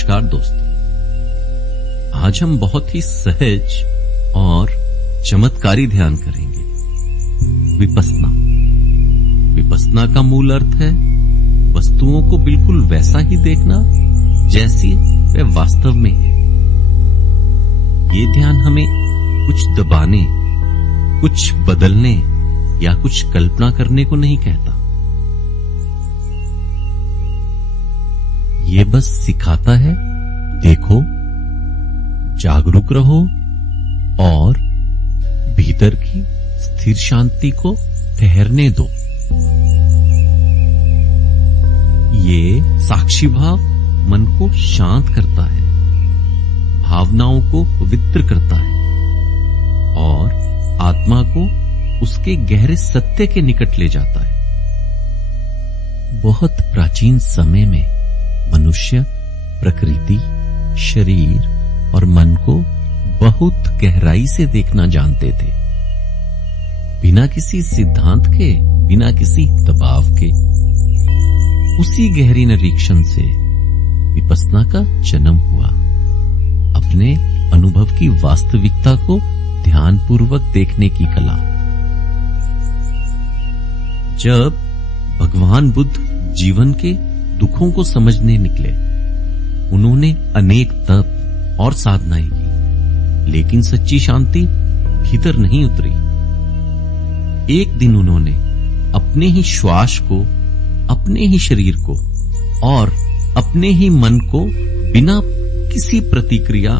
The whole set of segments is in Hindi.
नमस्कार दोस्तों, आज हम बहुत ही सहज और चमत्कारी ध्यान करेंगे। विपस्सना। विपस्सना का मूल अर्थ है वस्तुओं को बिल्कुल वैसा ही देखना जैसी वे वास्तव में है। ये ध्यान हमें कुछ दबाने, कुछ बदलने या कुछ कल्पना करने को नहीं कहता। ये बस सिखाता है, देखो, जागरूक रहो और भीतर की स्थिर शांति को ठहरने दो। ये साक्षी भाव मन को शांत करता है, भावनाओं को पवित्र करता है और आत्मा को उसके गहरे सत्य के निकट ले जाता है। बहुत प्राचीन समय में मनुष्य प्रकृति, शरीर और मन को बहुत गहराई से देखना जानते थे, बिना किसी सिद्धांत के, बिना किसी दबाव के। उसी गहरी निरीक्षण से विपस्सना का जन्म हुआ। अपने अनुभव की वास्तविकता को ध्यानपूर्वक देखने की कला। जब भगवान बुद्ध जीवन के दुखों को समझने निकले, उन्होंने अनेक तप और साधनाएं की, लेकिन सच्ची शांति भीतर नहीं उतरी। एक दिन उन्होंने अपने ही श्वास को, अपने ही शरीर को और अपने ही मन को बिना किसी प्रतिक्रिया,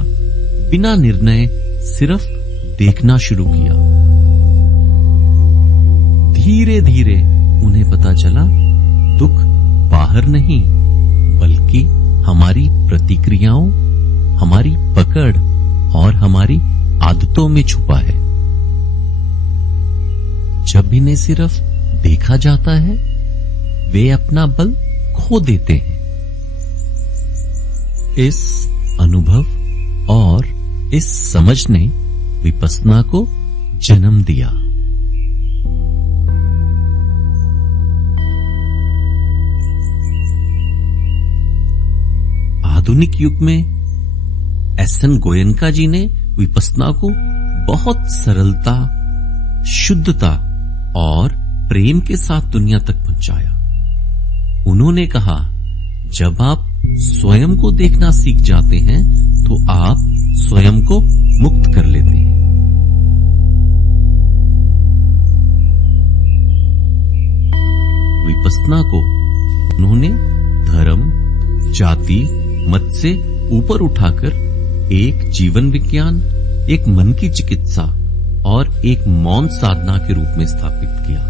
बिना निर्णय सिर्फ देखना शुरू किया। धीरे धीरे उन्हें पता चला, दुख बाहर नहीं बल्कि हमारी प्रतिक्रियाओं, हमारी पकड़ और हमारी आदतों में छुपा है। जब इन्हें सिर्फ देखा जाता है, वे अपना बल खो देते हैं। इस अनुभव और इस समझ ने विपस्सना को जन्म दिया। आधुनिक युग में एस.एन. गोयनका जी ने विपस्सना को बहुत सरलता, शुद्धता और प्रेम के साथ दुनिया तक पहुंचाया। उन्होंने कहा, जब आप स्वयं को देखना सीख जाते हैं तो आप स्वयं को मुक्त कर लेते हैं। विपस्सना को उन्होंने धर्म, जाति, मत से ऊपर उठाकर एक जीवन विज्ञान, एक मन की चिकित्सा और एक मौन साधना के रूप में स्थापित किया।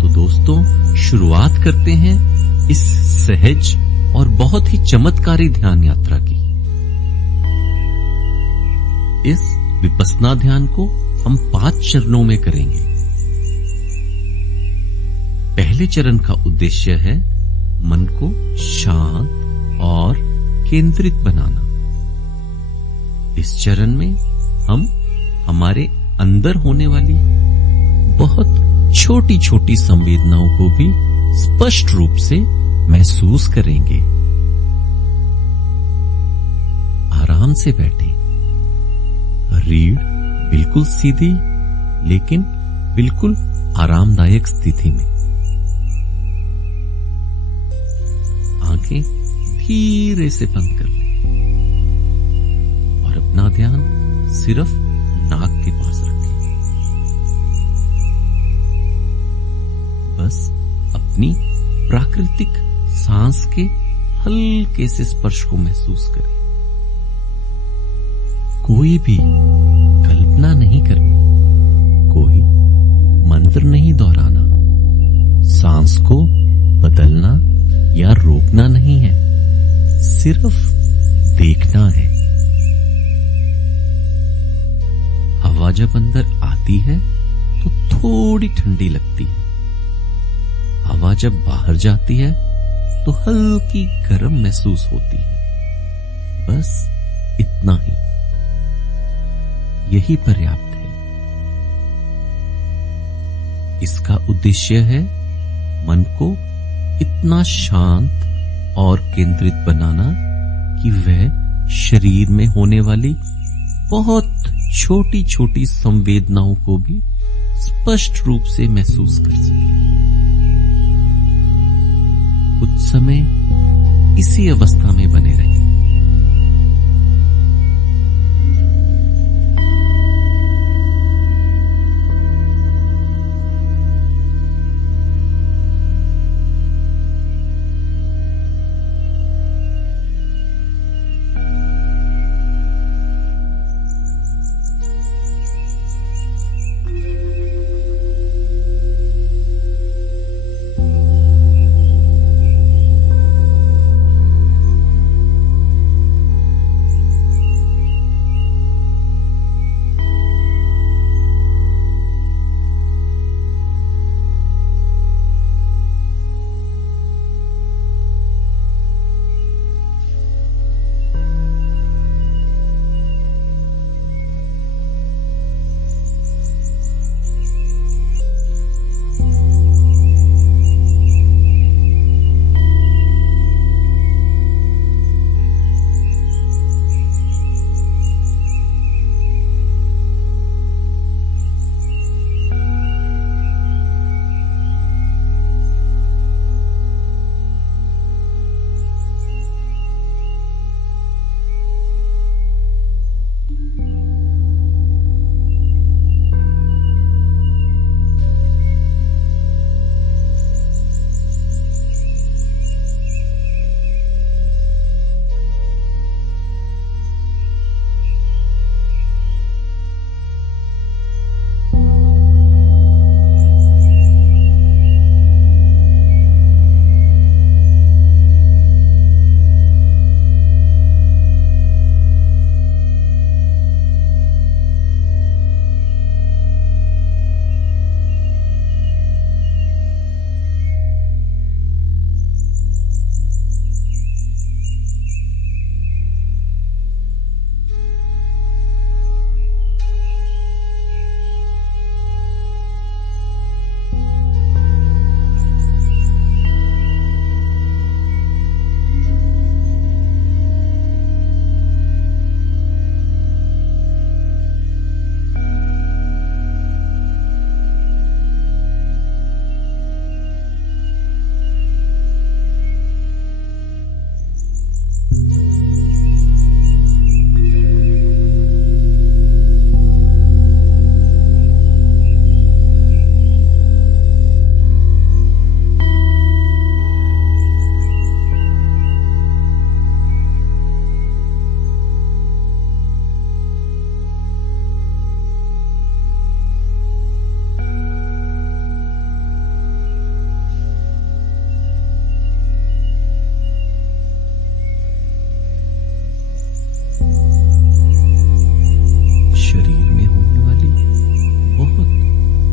तो दोस्तों, शुरुआत करते हैं इस सहज और बहुत ही चमत्कारी ध्यान यात्रा की। इस विपस्सना ध्यान को हम 5 चरणों में करेंगे। पहले चरण का उद्देश्य है मन को शांत और केंद्रित बनाना। इस चरण में हम हमारे अंदर होने वाली बहुत छोटी छोटी संवेदनाओं को भी स्पष्ट रूप से महसूस करेंगे। आराम से बैठें, रीढ़ बिल्कुल सीधी लेकिन बिल्कुल आरामदायक स्थिति में। आंखें धीरे से बंद कर लें और अपना ध्यान सिर्फ नाक के पास रखें। बस अपनी प्राकृतिक सांस के हल्के से स्पर्श को महसूस करें। कोई भी कल्पना नहीं करनी, कोई मंत्र नहीं दोहराना, सांस को बदलना या रोकना नहीं है, सिर्फ देखना है। हवा जब अंदर आती है तो थोड़ी ठंडी लगती है, हवा जब बाहर जाती है तो हल्की गर्म महसूस होती है। बस इतना ही, यही पर्याप्त है। इसका उद्देश्य है मन को इतना शांत और केंद्रित बनाना कि वह शरीर में होने वाली बहुत छोटी छोटी संवेदनाओं को भी स्पष्ट रूप से महसूस कर सके। कुछ समय इसी अवस्था में बने रहें।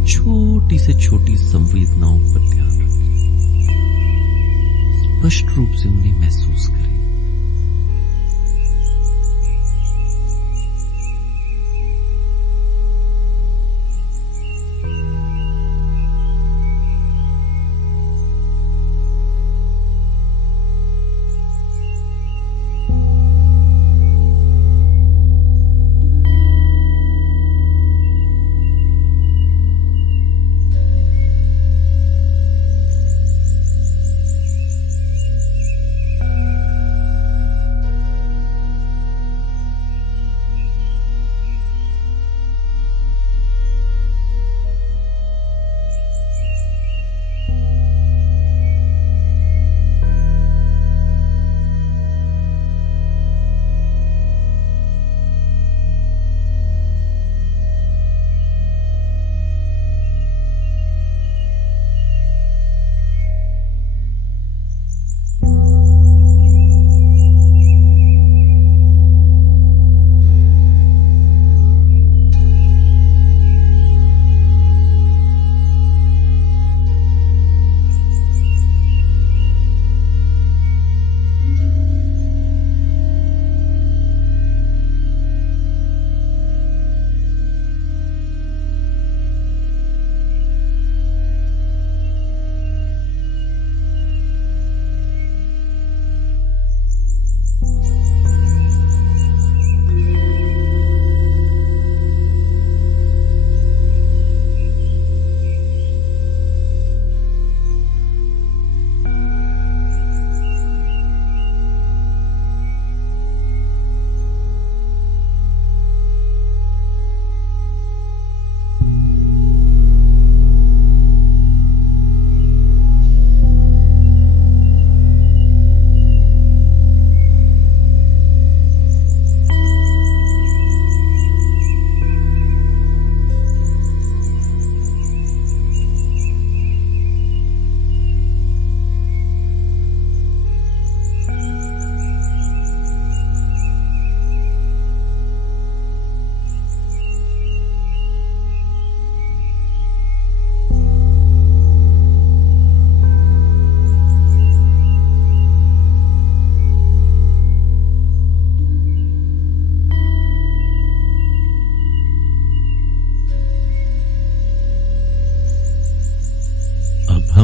छोटी से छोटी संवेदनाओं पर ध्यान रखें, स्पष्ट रूप से उन्हें महसूस करें।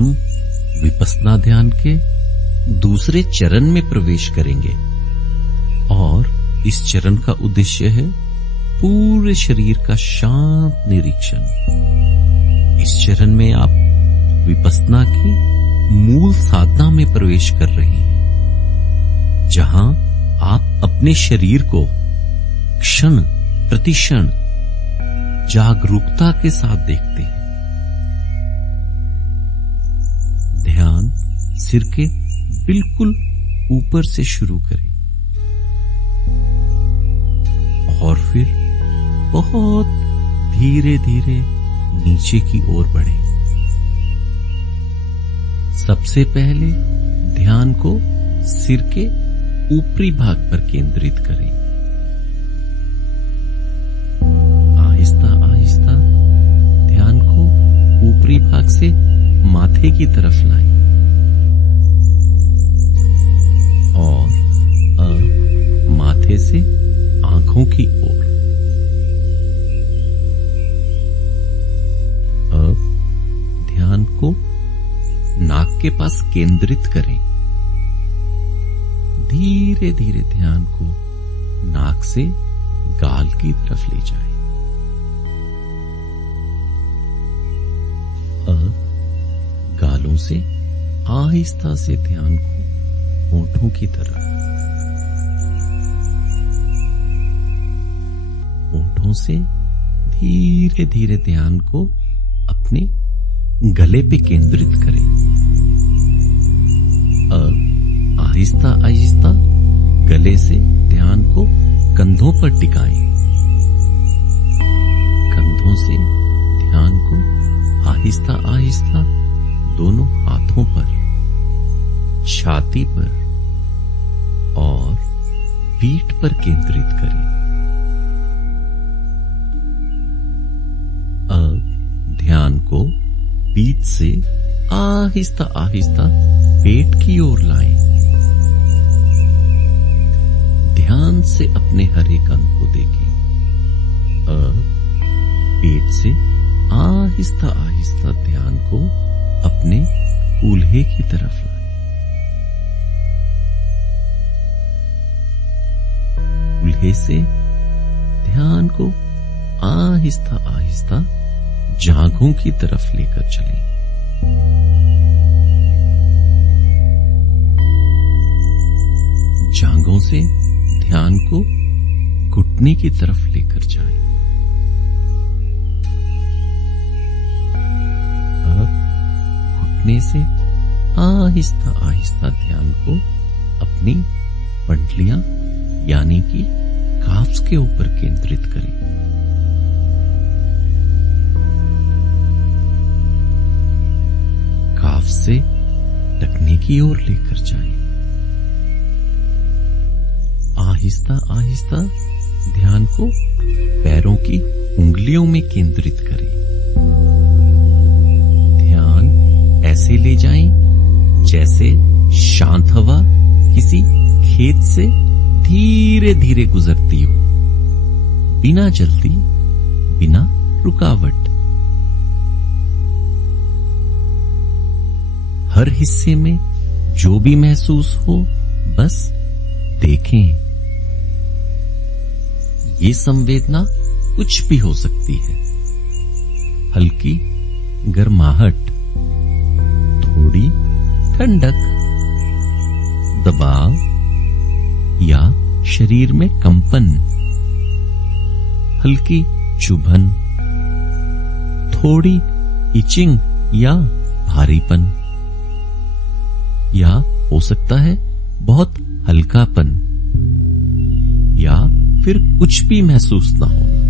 हम विपस्सना ध्यान के दूसरे चरण में प्रवेश करेंगे और इस चरण का उद्देश्य है पूरे शरीर का शांत निरीक्षण। इस चरण में आप विपस्सना की मूल साधना में प्रवेश कर रहे हैं, जहां आप अपने शरीर को क्षण प्रतिक्षण जागरूकता के साथ देखते हैं। ध्यान सिर के बिल्कुल ऊपर से शुरू करें और फिर बहुत धीरे धीरे नीचे की ओर बढ़ें। सबसे पहले ध्यान को सिर के ऊपरी भाग पर केंद्रित करें। आहिस्ता आहिस्ता ध्यान को ऊपरी भाग से माथे की तरफ लाएं और माथे से आंखों की ओर। अब ध्यान को नाक के पास केंद्रित करें। धीरे धीरे ध्यान को नाक से गाल की तरफ ले जाएं। अब गालों से आहिस्ता से ध्यान को होठों की तरफ, होठों से धीरे धीरे ध्यान को अपने गले पे केंद्रित करें। अब आहिस्ता आहिस्ता गले से ध्यान को कंधों पर टिकाएं। कंधों से ध्यान को आहिस्ता आहिस्ता दोनों हाथों पर, छाती पर और पीठ पर केंद्रित करें। अब ध्यान को पीठ से आहिस्ता आहिस्ता पेट की ओर लाएं। ध्यान से अपने हर एक अंग को देखें। अब पेट से आहिस्ता आहिस्ता ध्यान को अपने कूल्हे की तरफ लाएं। कूल्हे से ध्यान को आहिस्ता आहिस्ता जांघों की तरफ लेकर चलें। जांघों से ध्यान को घुटने की तरफ लेकर जाएं। अब घुटने से आहिस्ता आहिस्ता ध्यान को अपनी पंडलियां यानी कि काफ्स के ऊपर केंद्रित करें। काफ से टखने की ओर लेकर जाएं। आहिस्ता आहिस्ता ध्यान को पैरों की उंगलियों में केंद्रित करें। ध्यान ऐसे ले जाएं जैसे शांत हवा किसी खेत से धीरे धीरे गुजरती हो, बिना जल्दी, बिना रुकावट। हर हिस्से में जो भी महसूस हो बस देखें। ये संवेदना कुछ भी हो सकती है। हल्की गर्माहट, थोड़ी ठंडक, दबाव या शरीर में कंपन, हल्की चुभन, थोड़ी इचिंग या भारीपन, या हो सकता है बहुत हल्कापन, या फिर कुछ भी महसूस ना होना।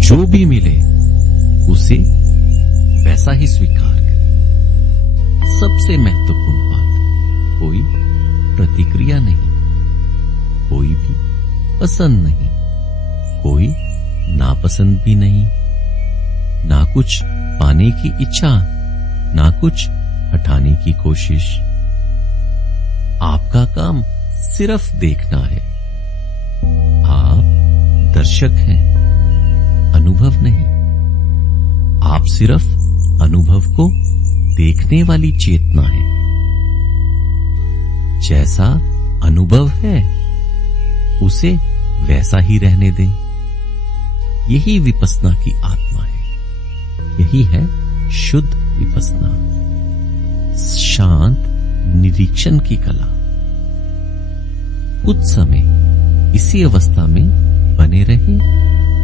जो भी मिले उसे वैसा ही स्वीकार करें। सबसे महत्वपूर्ण बात, कोई प्रतिक्रिया नहीं, कोई भी पसंद नहीं, कोई नापसंद भी नहीं, ना कुछ पाने की इच्छा, ना कुछ हटाने की कोशिश। आपका काम सिर्फ देखना है। आप दर्शक हैं, अनुभव नहीं। आप सिर्फ अनुभव को देखने वाली चेतना है। जैसा अनुभव है उसे वैसा ही रहने दें। यही विपस्सना की आत्मा है। यही है शुद्ध विपस्सना, शांत निरीक्षण की कला। कुछ समय इसी अवस्था में बने रहें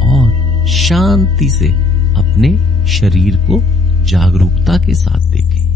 और शांति से अपने शरीर को जागरूकता के साथ देखें।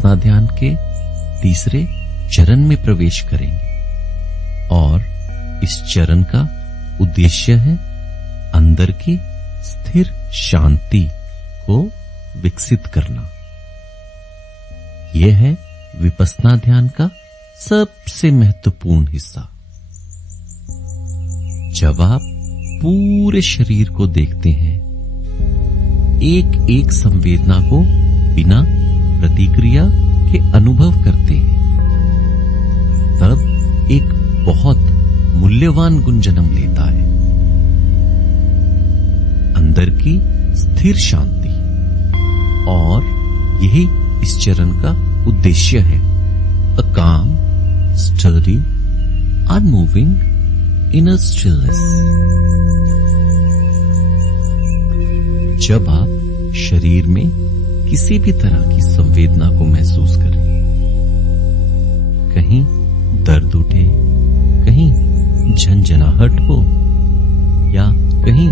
विपस्सना ध्यान के तीसरे चरण में प्रवेश करेंगे और इस चरण का उद्देश्य है अंदर की स्थिर शांति को विकसित करना। यह है विपस्सना ध्यान का सबसे महत्वपूर्ण हिस्सा। जब आप पूरे शरीर को देखते हैं, एक एक संवेदना को बिना प्रतिक्रिया के अनुभव करते हैं, तब एक बहुत मूल्यवान गुण जन्म लेता है, अंदर की स्थिर शांति। और यही इस चरण का उद्देश्य है। A calm, sturdy, unmoving inner stillness। जब आप शरीर में किसी भी तरह की संवेदना को महसूस करें, कहीं दर्द उठे, कहीं झंझनाहट हो, या कहीं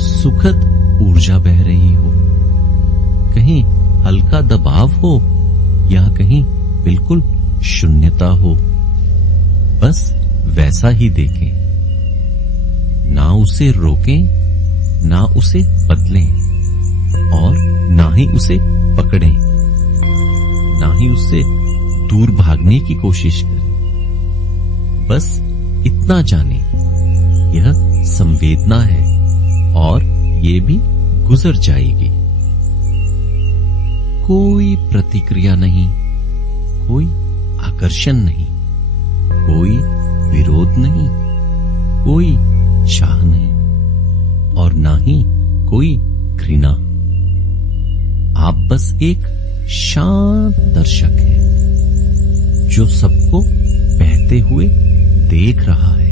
सुखद ऊर्जा बह रही हो, कहीं हल्का दबाव हो, या कहीं बिल्कुल शून्यता हो, बस वैसा ही देखें। ना उसे रोकें, ना उसे बदलें, और ना ही उसे पकड़ें, ना ही उससे दूर भागने की कोशिश करें। बस इतना जानें, यह संवेदना है और ये भी गुजर जाएगी। कोई प्रतिक्रिया नहीं, कोई आकर्षण नहीं, कोई विरोध नहीं, कोई चाह नहीं, और ना ही कोई घृणा। आप बस एक शांत दर्शक हैं जो सबको बहते हुए देख रहा है।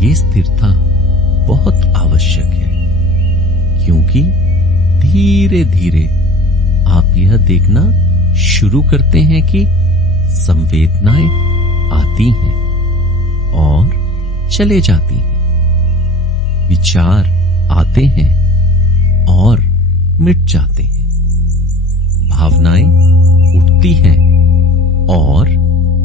ये स्थिरता बहुत आवश्यक है, क्योंकि धीरे धीरे आप यह देखना शुरू करते हैं कि संवेदनाएं आती हैं और चले जाती हैं, विचार आते हैं और मिट जाते हैं, भावनाएं उठती हैं और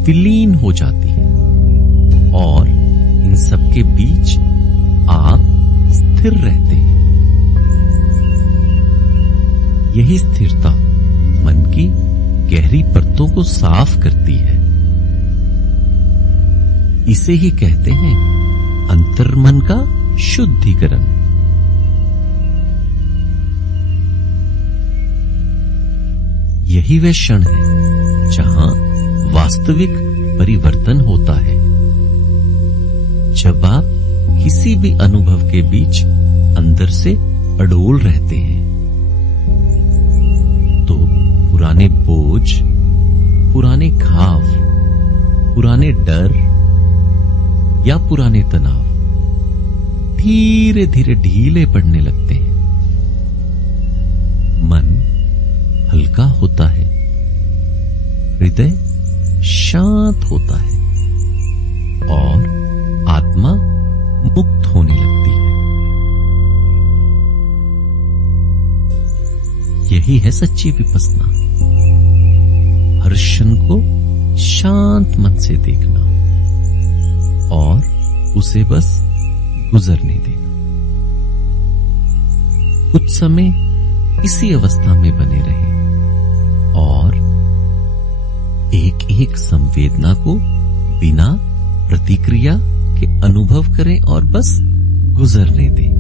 विलीन हो जाती हैं, और इन सबके बीच आप स्थिर रहते हैं। यही स्थिरता मन की गहरी परतों को साफ करती है। इसे ही कहते हैं अंतर्मन का शुद्धिकरण। यही वह क्षण है जहां वास्तविक परिवर्तन होता है। जब आप किसी भी अनुभव के बीच अंदर से अडोल रहते हैं, तो पुराने बोझ, पुराने घाव, पुराने डर या पुराने तनाव धीरे धीरे ढीले पड़ने लगते हैं। मन हल्का होता है, हृदय शांत होता है और आत्मा मुक्त होने लगती है। यही है सच्ची विपस्सना। हर क्षण को शांत मन से देखना और उसे बस गुजरने देना। कुछ समय इसी अवस्था में बने रहें और एक एक संवेदना को बिना प्रतिक्रिया के अनुभव करें और बस गुजरने दें।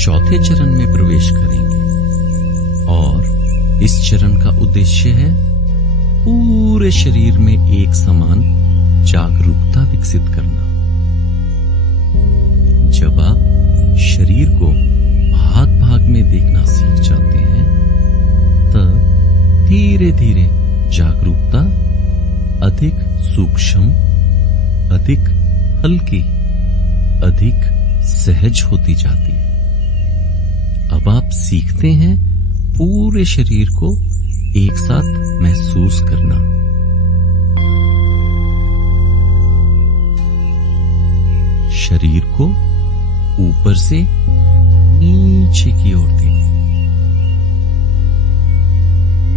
चौथे चरण में प्रवेश करेंगे और इस चरण का उद्देश्य है पूरे शरीर में एक समान जागरूकता विकसित करना। जब आप शरीर को भाग भाग में देखना सीख जाते हैं, तब धीरे धीरे जागरूकता अधिक सूक्ष्म, अधिक हल्की, अधिक सहज होती जाती है। अब आप सीखते हैं पूरे शरीर को एक साथ महसूस करना। शरीर को ऊपर से नीचे की ओर देखें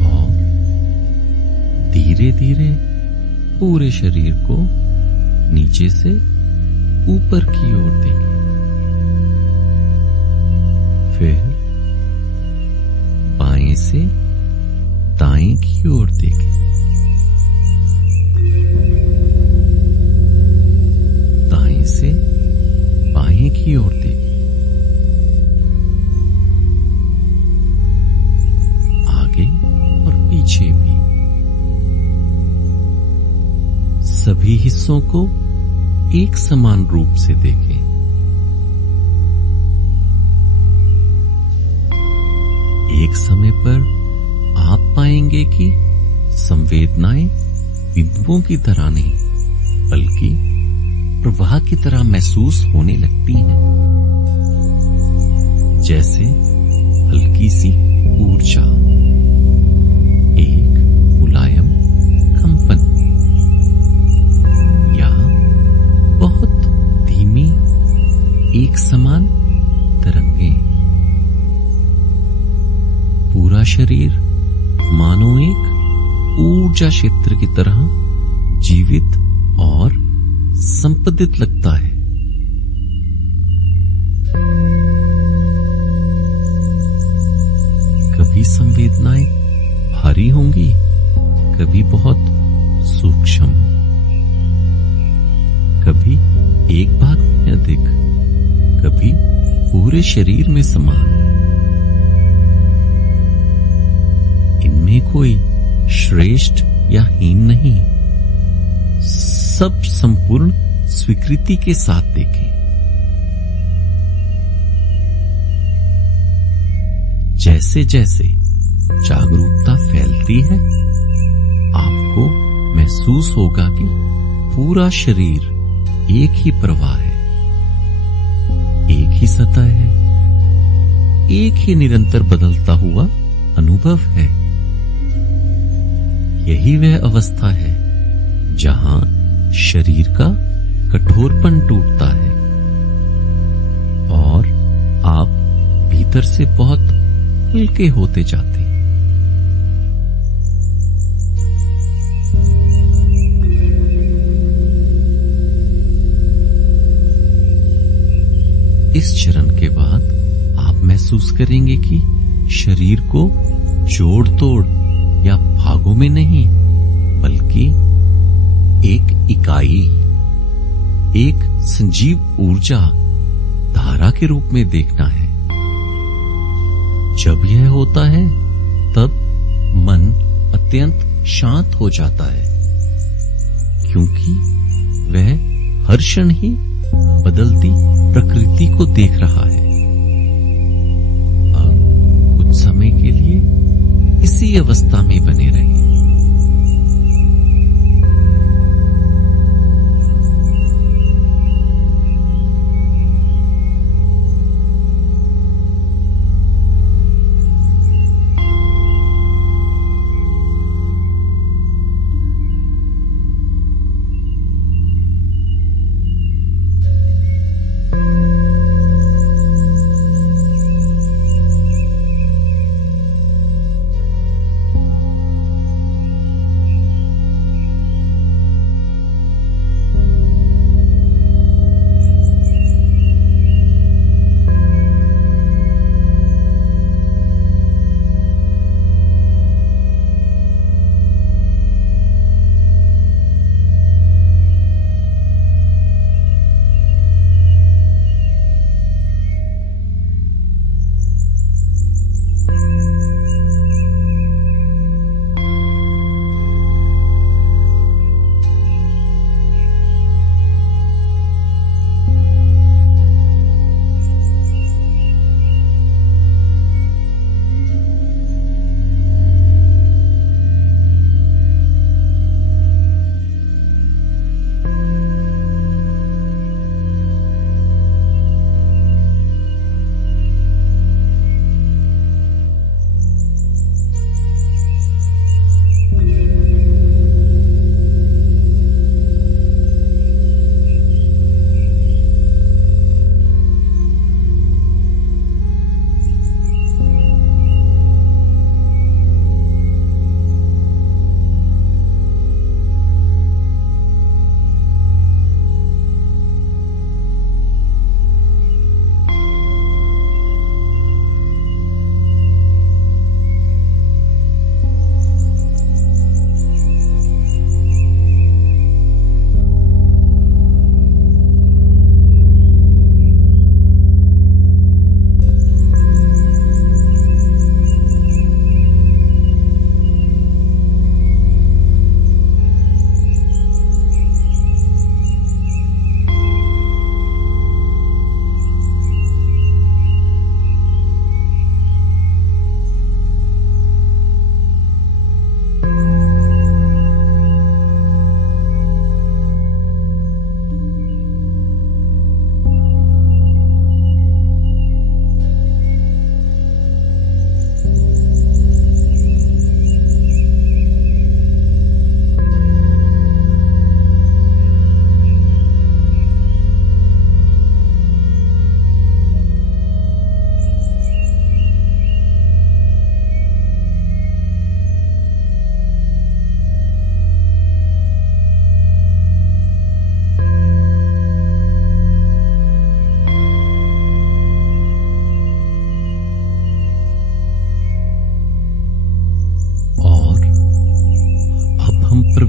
और धीरे धीरे पूरे शरीर को नीचे से ऊपर की ओर देखें। फिर बाएं से दाएं की ओर देखें। दाएं से बाएं की ओर देखें। आगे और पीछे भी सभी हिस्सों को एक समान रूप से देखें। एक समय पर आप पाएंगे कि संवेदनाएं बिंदुओं की तरह नहीं, बल्कि प्रवाह की तरह महसूस होने लगती हैं, जैसे हल्की सी ऊर्जा, एक मुलायम कंपन या बहुत धीमी एक समान तरंगें। पूरा शरीर मानो एक ऊर्जा क्षेत्र की तरह जीवित और संपदित लगता है। कभी संवेदनाएं भारी होंगी, कभी बहुत सूक्ष्म, कभी एक भाग में अधिक, कभी पूरे शरीर में समान। इनमें कोई श्रेष्ठ या हीन नहीं, सब संपूर्ण स्वीकृति के साथ देखें। जैसे जैसे जागरूकता फैलती है, आपको महसूस होगा कि पूरा शरीर एक ही प्रवाह है, एक ही सतह है, एक ही निरंतर बदलता हुआ अनुभव है। यही वह अवस्था है जहां शरीर का कठोरपन टूटता है और आप भीतर से बहुत हल्के होते जाते हैं। इस चरण के बाद आप महसूस करेंगे कि शरीर को जोड़ तोड़ या भागों में नहीं, बल्कि एक इकाई, एक संजीव ऊर्जा धारा के रूप में देखना है। जब यह होता है, तब मन अत्यंत शांत हो जाता है, क्योंकि वह हर क्षण ही बदलती प्रकृति को देख रहा है। अब कुछ समय के लिए इसी अवस्था में बने रहें।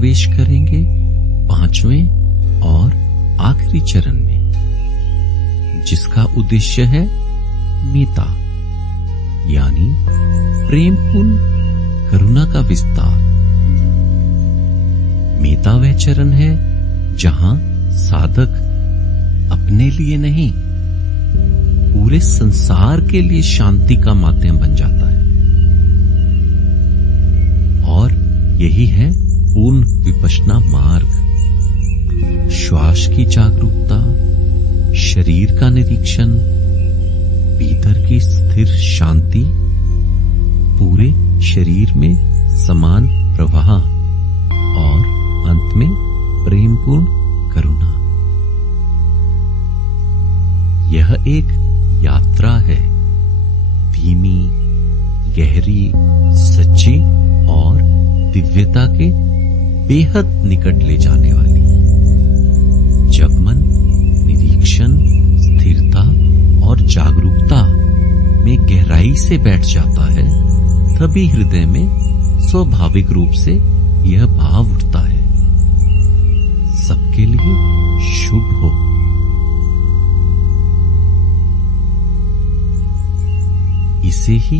प्रवेश करेंगे 5वें और आखिरी चरण में, जिसका उद्देश्य है मेता, यानी प्रेमपूर्ण करुणा का विस्तार। मेता वह चरण है जहां साधक अपने लिए नहीं, पूरे संसार के लिए शांति का माध्यम बन जाता है। और यही है पूर्ण विपश्यना मार्ग। श्वास की जागरूकता, शरीर का निरीक्षण, भीतर की स्थिर शांति, पूरे शरीर में समान प्रवाह और अंत में प्रेमपूर्ण करुणा। यह एक यात्रा है, धीमी, गहरी, सच्ची और दिव्यता के बेहद निकट ले जाने वाली। जब मन निरीक्षण, स्थिरता और जागरूकता में गहराई से बैठ जाता है, तभी हृदय में स्वाभाविक रूप से यह भाव उठता है, सबके लिए शुभ हो। इसे ही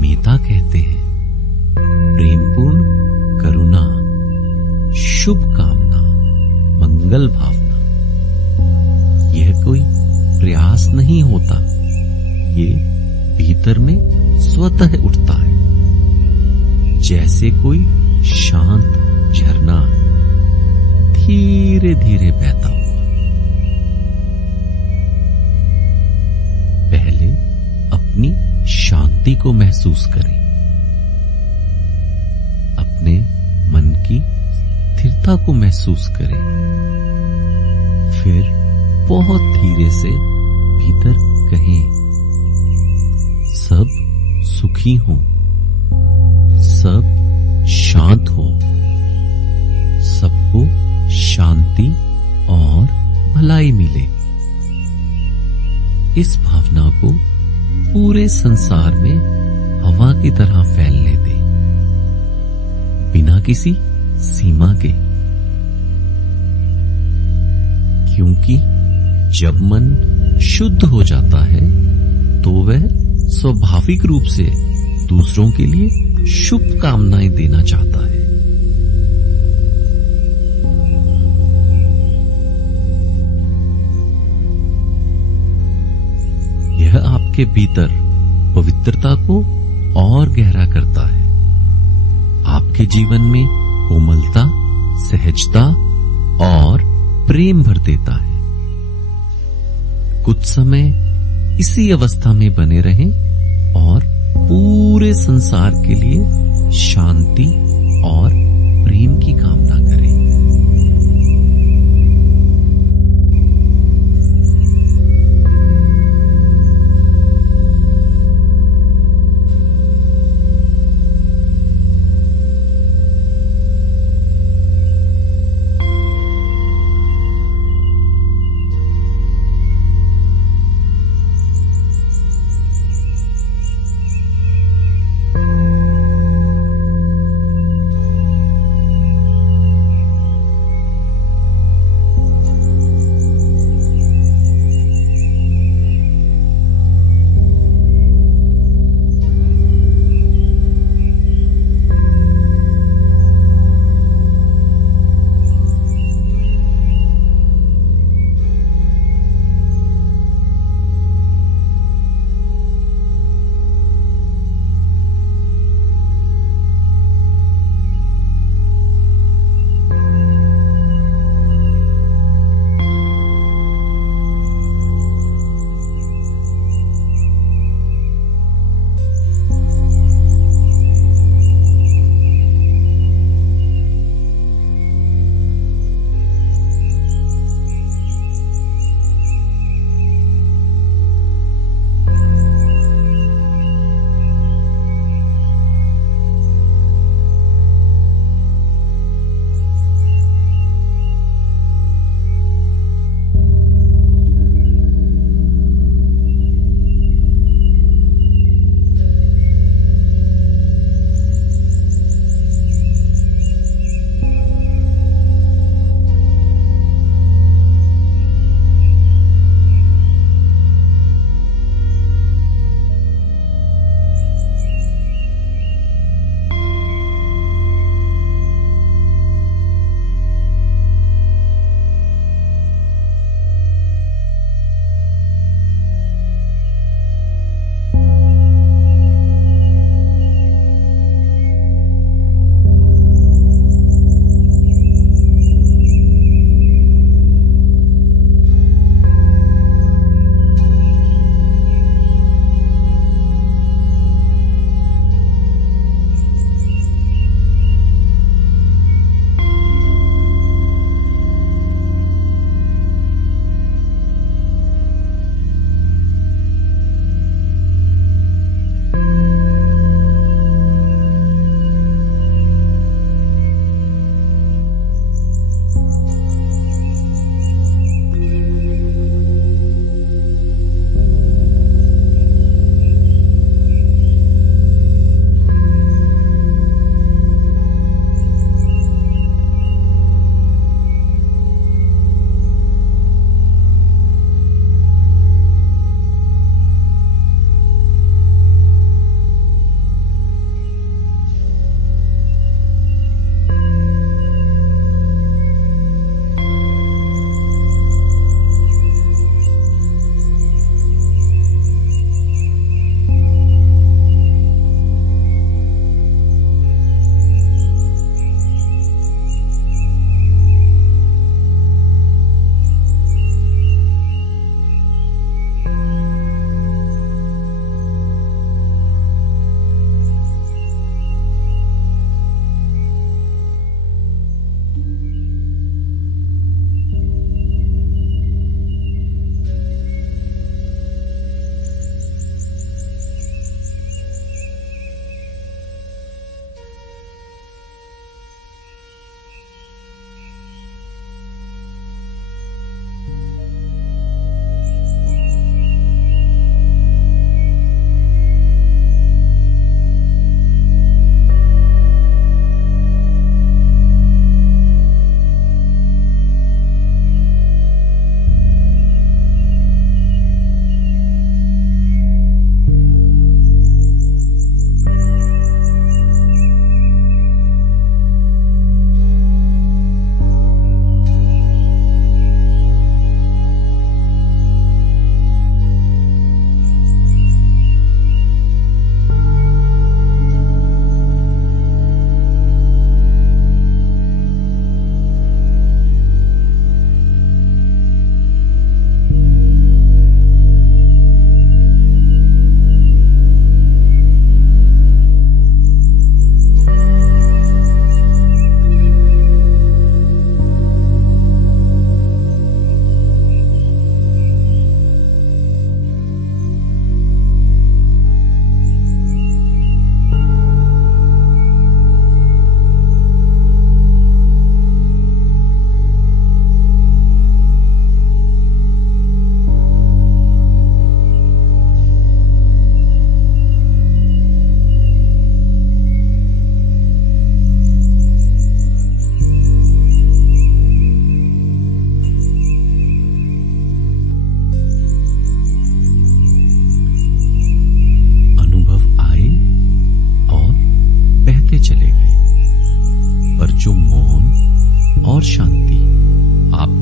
मेता कहते हैं, प्रेमपूर्ण करुणा, शुभ कामना, मंगल भावना। यह कोई प्रयास नहीं होता, ये भीतर में स्वतः उठता है, जैसे कोई शांत झरना धीरे धीरे बहता हुआ। पहले अपनी शांति को महसूस करें, अपने मन की स्थिरता को महसूस करें, फिर बहुत धीरे से भीतर कहें, सब सुखी हो, सब शांत हो, सबको शांति और भलाई मिले। इस भावना को पूरे संसार में हवा की तरह फैलने दें, बिना किसी सीमा के। क्योंकि जब मन शुद्ध हो जाता है तो वह स्वाभाविक रूप से दूसरों के लिए शुभ कामनाएं देना चाहता है। यह आपके भीतर पवित्रता को और गहरा करता है, आपके जीवन में कोमलता, सहजता और प्रेम भर देता है। कुछ समय इसी अवस्था में बने रहें और पूरे संसार के लिए शांति और प्रेम की कामना करें।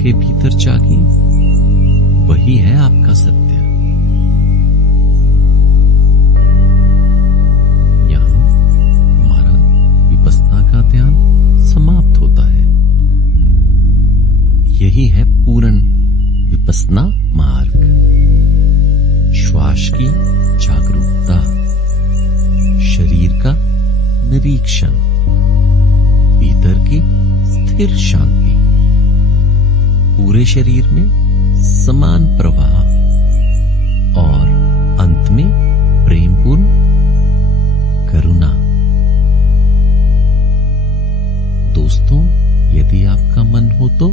आपके भीतर जागी वही है आपका सत्य। यहां हमारा विपस्सना का ध्यान समाप्त होता है। यही है पूर्ण विपस्सना मार्ग। श्वास की जागरूकता, शरीर का निरीक्षण, भीतर की स्थिर शांति, पूरे शरीर में समान प्रवाह और अंत में प्रेमपूर्ण करुणा। दोस्तों, यदि आपका मन हो तो